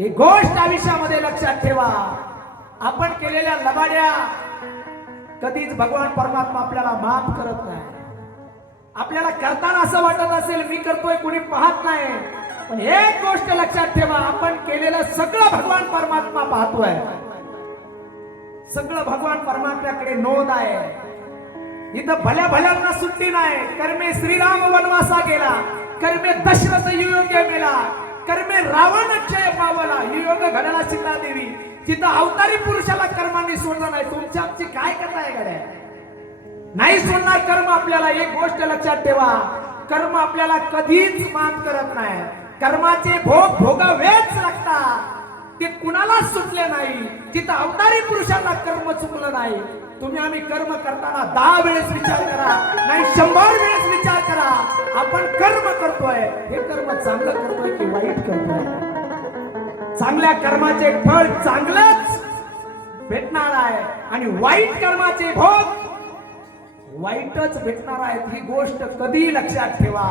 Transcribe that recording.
एक गोष्ट आयुष्यामध्ये लक्षात ठेवा, आपण केलेल्या लबाड्या कधीच भगवान परमात्मा आपल्याला माफ करत नाही. आपल्याला करताना असं वाटत असेल मी करतोय कोणी पाहत नाही, पण एक गोष्ट लक्षात ठेवा, आपण केलेलं सगळं भगवान परमात्मा पाहतोय. सगळं भगवान परमात्म्याकडे नोंद आहे. इथं भल्या भल्यांना सुट्टी नाही. कर्मे श्रीराम वनवासा गेला, कर्मे दशरथ युयोग्य मेला, कर्मे रावण क्षय पावला, युयोग घडला सीता देवी. तिथं अवतारी पुरुषाला कर्मांनी सोडलं नाही. तुमच्या आमची काय कथा आहे गड्या? नाही सोडणार कर्म आपल्याला. एक गोष्ट लक्षात ठेवा, कर्म आपल्याला कधीच माफ करत नाही. कर्माचे भोग भोगावेच लागतात. ते कुणालाच सुटले नाही. जिथं अवतारी पुरुषाला कर्म चुकलं नाही. तुम्ही आम्ही कर्म करताना 10 वेळेस विचार करा, नाही 100 वेळेस विचार करा. आपण कर्म करतोय, हे कर्म चांगलं करतोय की वाईट करतोय? चांगल्या कर्माचे फळ चांगलंच भेटणार आहे आणि वाईट कर्माचे भोग वाईटच भेटणार आहेत. ही गोष्ट कधी लक्षात ठेवा.